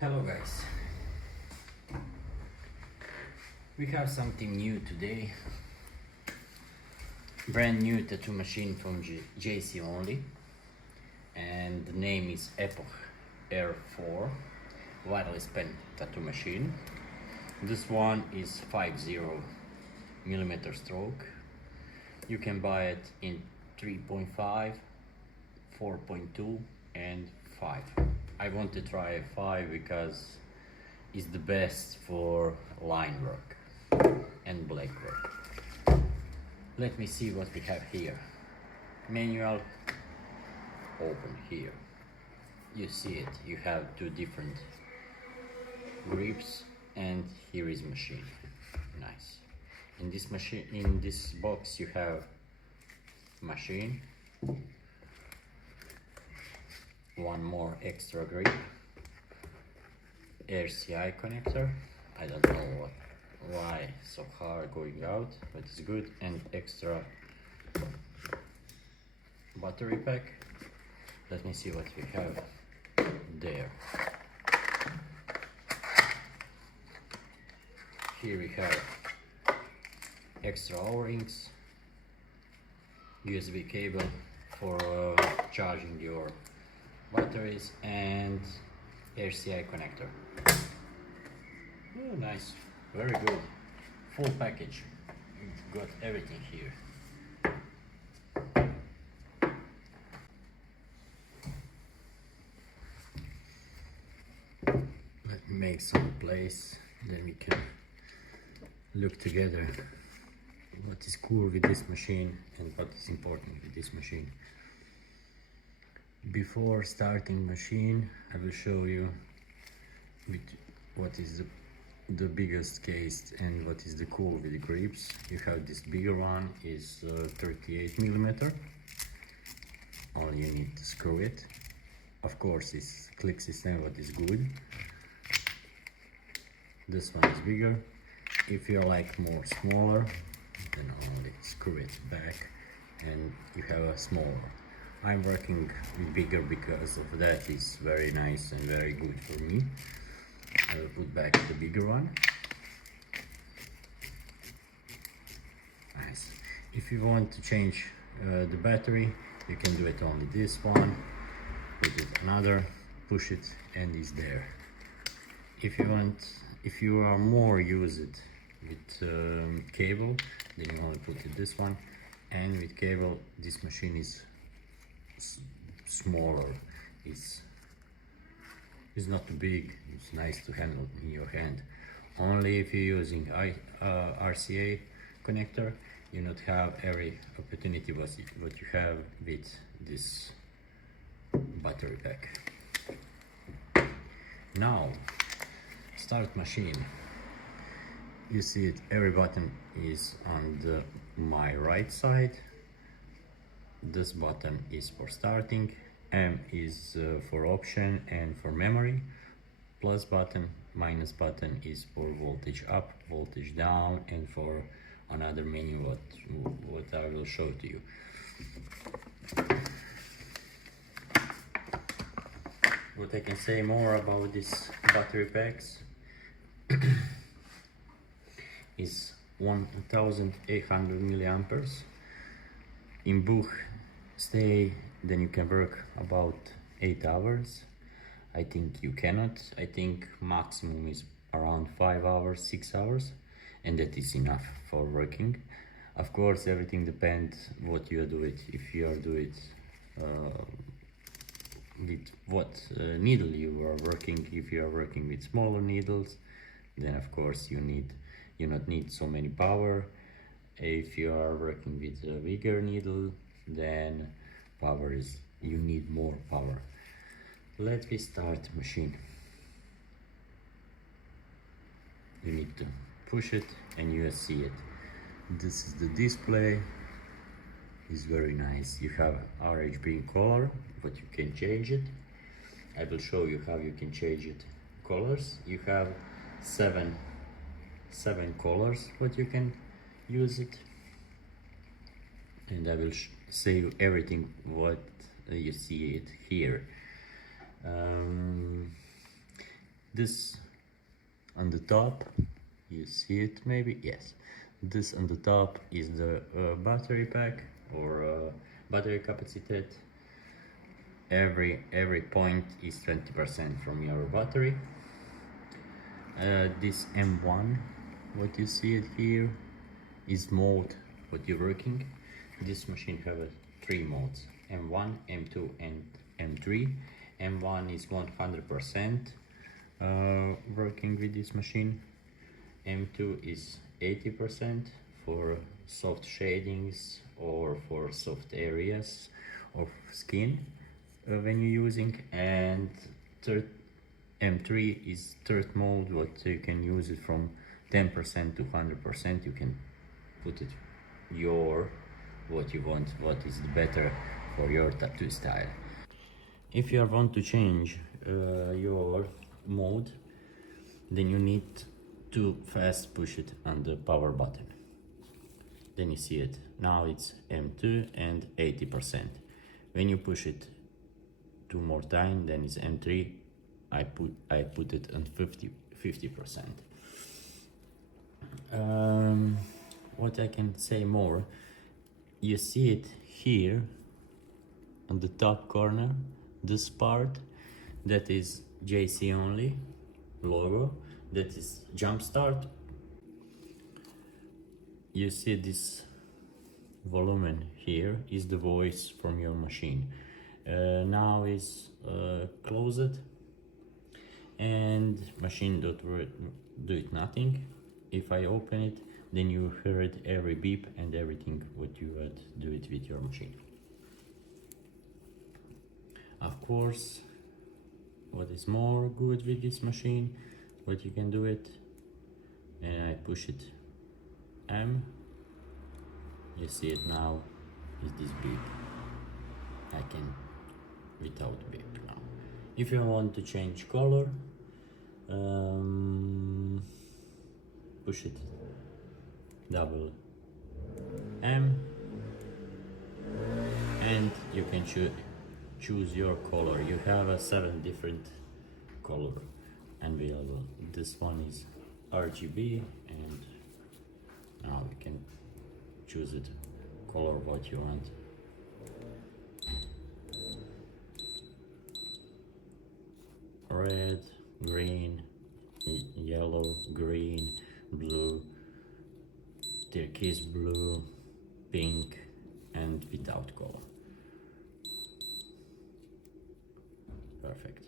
Hello guys, we have something new today. Brand new tattoo machine from JcOnly, and the name is Epoch R4 wireless pen tattoo machine. This one is 50mm stroke. You can buy it in 3.5, 4.2 and 5. I want to try 5 because it's the best for line work and black work. Let me see what we have here. Manual, open here. You see it, you have two different grips, and here is machine. Nice. In this machine, in this box, you have machine, one more extra grip, RCI connector. I don't know why so hard going out, but it's good, and extra battery pack. Let me see what we have there. Here we have extra O-rings, USB cable for charging your batteries, and RCI connector. Oh, nice, very good, full package. You've got everything here. Let me make some place, then we can look together what is cool with this machine and what is important with this machine. Before starting machine, I will show you what is the biggest case and what is the cool with the grips. You have this bigger one, is 38mm. Only you need to screw it. Of course, this click system, what is good. This one is bigger. If you like more smaller, then only screw it back and you have a smaller. I'm working with bigger because of that is very nice and very good for me. I will put back the bigger one. Nice. If you want to change the battery, you can do it only this one. Put it another, push it, and it's there. If you are more use it with cable, then you only put it this one. And with cable, this machine is smaller. It's not too big. It's nice to handle in your hand. Only if you're using RCA connector, you not have every opportunity what you have with this battery pack. Now, start machine. You see it, every button is on my right side. This button is for starting, M is for option and for memory, plus button, minus button is for voltage up, voltage down, and for another menu what I will show to you. What I can say more about these battery packs is 1800 milliamperes. In book stay, then you can work about 8 hours. I think you cannot. I think maximum is around 5 hours, 6 hours, and that is enough for working. Of course, everything depends what you do it. If you are do it with what needle you are working. If you are working with smaller needles, then of course you not need so many power. If you are working with a bigger needle, then you need more power. Let me start machine. You need to push it and you see it. This is the display. It's very nice. You have RGB color, but you can change it. I will show you how you can change it. Colors. You have seven colors, but you can use it. And I will say you everything what you see it here. this on the top, you see it maybe, yes, this on the top is the battery pack or battery capacity. Every point is 20% from your battery. This M1, what you see it here, is mode what you're working. This machine have 3 modes: M1, M2 and M3. M1 is 100% working with this machine. M2 is 80% for soft shadings or for soft areas of skin when you're using, and M3 is third mode, what you can use it from 10% to 100%. You can put it what you want, what is better for your tattoo style. If you want to change your mode, then you need to fast push it on the power button. Then you see it, now it's M2 and 80%. When you push it 2 more times, then it's M3. I put it on 50%. What I can say more, you see it here on the top corner, this part, that is JcOnly logo, that is jumpstart. You see this volume here is the voice from your machine. Now is closed and machine do it nothing. If I open it, then you heard every beep and everything what you would do it with your machine. Of course, what is more good with this machine, what you can do it, and I push it M, you see it now is this beep. I can without beep now. If you want to change color, push it double M and you can choose your color. You have 7 different color available. This one is RGB, and now you can choose it color what you want. Red, green, yellow, green, blue, turquoise blue, pink, and without color. Perfect.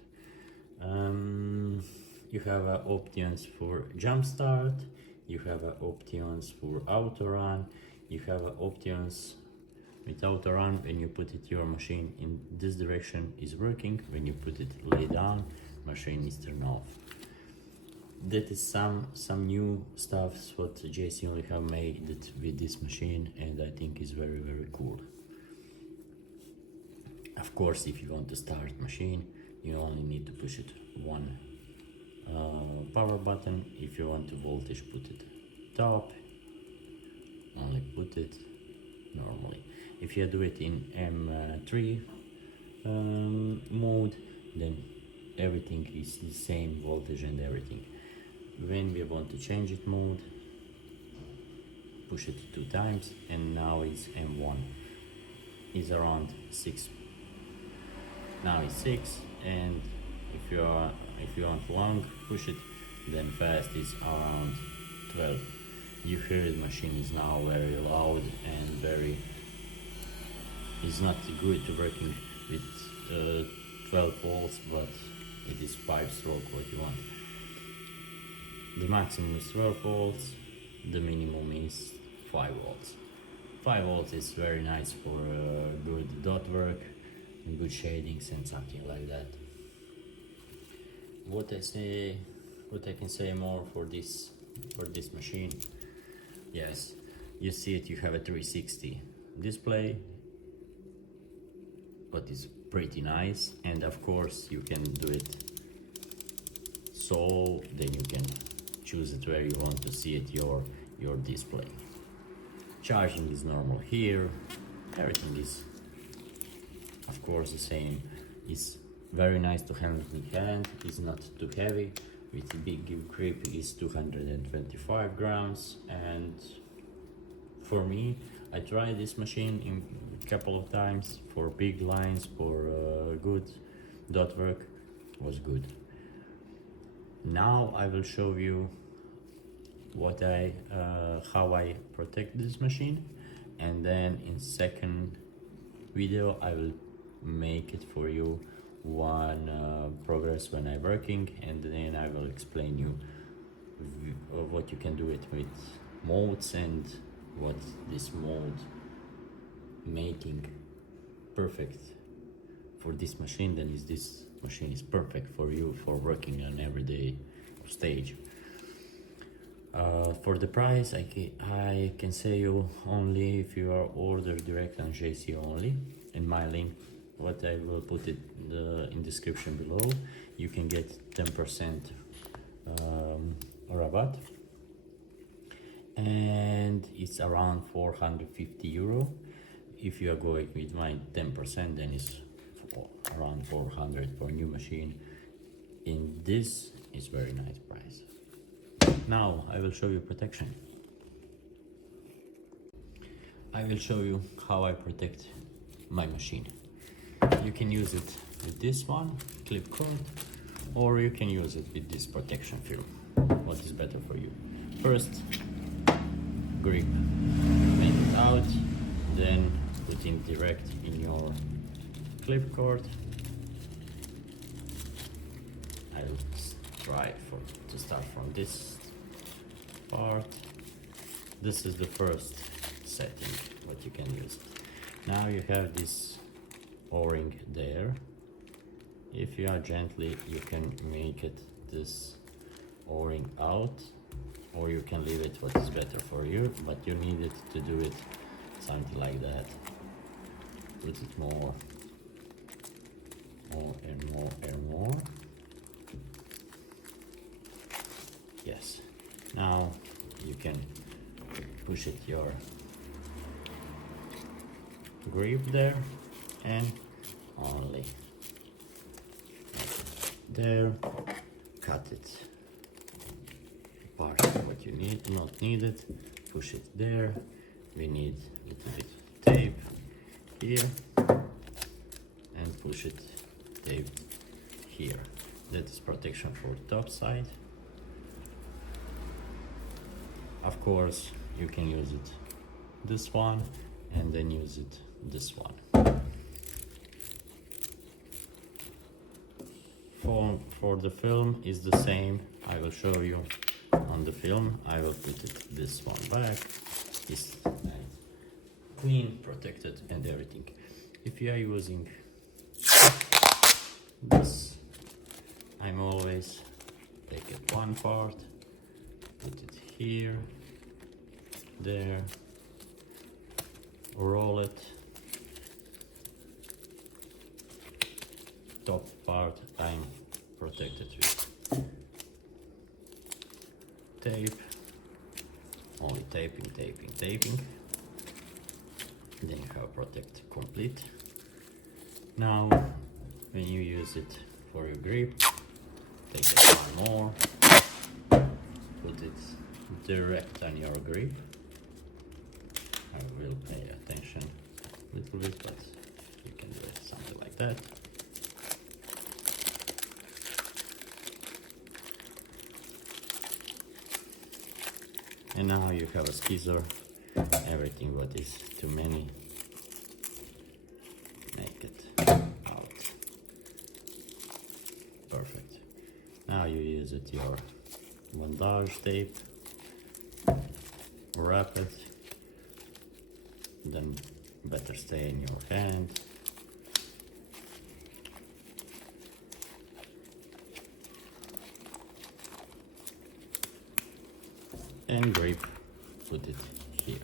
You have options for jumpstart, you have options for auto run, you have options with auto run. When you put it your machine in this direction is working, when you put it lay down, machine is turned off. That is some new stuff what JcOnly have made with this machine, and I think is very cool. Of course, if you want to start machine, you only need to push it 1 power button. If you want to voltage, put it top, only put it normally. If you do it in M3 mode, then everything is the same voltage and everything. When we want to change it mode, push it 2 times, and now it's M1. Is around 6. Now it's 6, and if you want long, push it, then fast is around 12. You hear the machine is now very loud and very. It's not good to working with 12 volts, but it is 5-stroke what you want. The maximum is 12 volts, the minimum is 5 volts. 5 volts is very nice for good dot work and good shadings and something like that. What I can say more for this machine, yes, you see it, you have a 360 display, but it's pretty nice, and of course you can do it so then you can choose it where you want to see it your display. Charging is normal here, everything is of course the same. It's very nice to handle in hand, it's not too heavy. with big grip is 225 grams, and for me, I tried this machine in a couple of times for big lines, for good dot work, was good. Now I will show you how I protect this machine, and then in second video I will make it for you one progress when I'm working, and then I will explain you what you can do it with modes and what this mode making perfect for this machine. Then this machine is perfect for you for working on everyday stage. For the price, I can say you only if you are order direct on JcOnly, in my link what I will put it in description below, you can get 10% rabat, and it's around 450 euro. If you are going with my 10%, then it's around 400 for new machine. In this is very nice price. Now I will show you protection. I will show you how I protect my machine. You can use it with this one, clip cord, or you can use it with this protection film. What is better for you? First, grip, make it out, then put it direct in your clip cord. I will try to start from this part. This is the first setting what you can use. Now you have this O-ring there. If you are gently, you can make it this O-ring out, or you can leave it what is better for you, but you need it to do it something like that. Put it more and more and more. Yes. Now you can push it your grip there, and only there, cut it part of what you need, not needed, push it there. We need a little bit tape here, and push it tape here. That is protection for top side. Of course, you can use it this one, and then use it this one. For the film is the same. I will show you on the film. I will put it this one back. It's nice, clean, protected, and everything. If you are using this, I'm always take it one part, put it here, there, roll it. Top part I'm protected with tape, only taping. Then you have protect complete. Now when you use it for your grip, take it one more, put it direct on your grip. I will pay attention a little bit, but you can do it something like that. And now you have a skeezer. Everything what is too many, make it out. Perfect. Now you use it your bandage tape, wrap it, then better stay in your hand. And grip, put it here.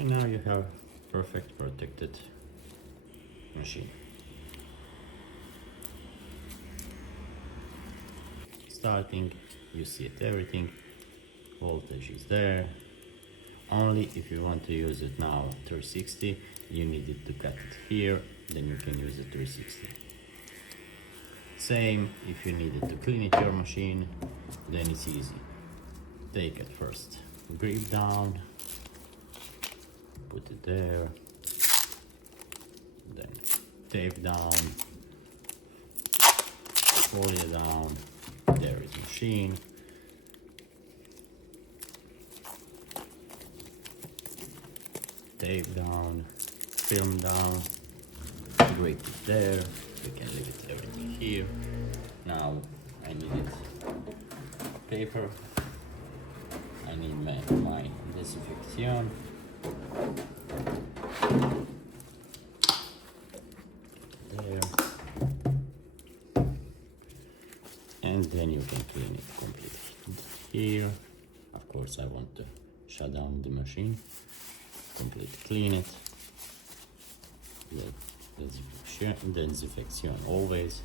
And now you have perfect protected machine. Starting, you see it, everything, voltage is there. Only if you want to use it now 360, you need it to cut it here, then you can use it 360. Same if you needed to clean it your machine, then it's easy. Take it first, grip down, put it there, then tape down, foil down, there is machine. Tape down, film down, grip it there, you can leave it everything here. Now I needed paper, I need my disinfection. There. And then you can clean it completely. Here, of course, I want to shut down the machine, completely clean it. The disinfection always.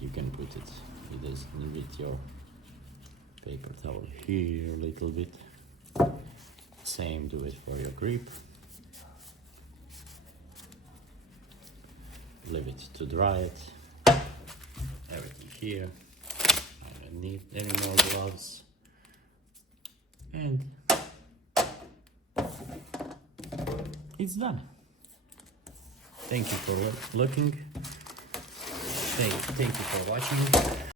You can put it with your paper towel here a little bit. Same, do it for your grip. Leave it to dry it. Everything here. I don't need any more gloves. And it's done. Thank you for looking. Thank you for watching.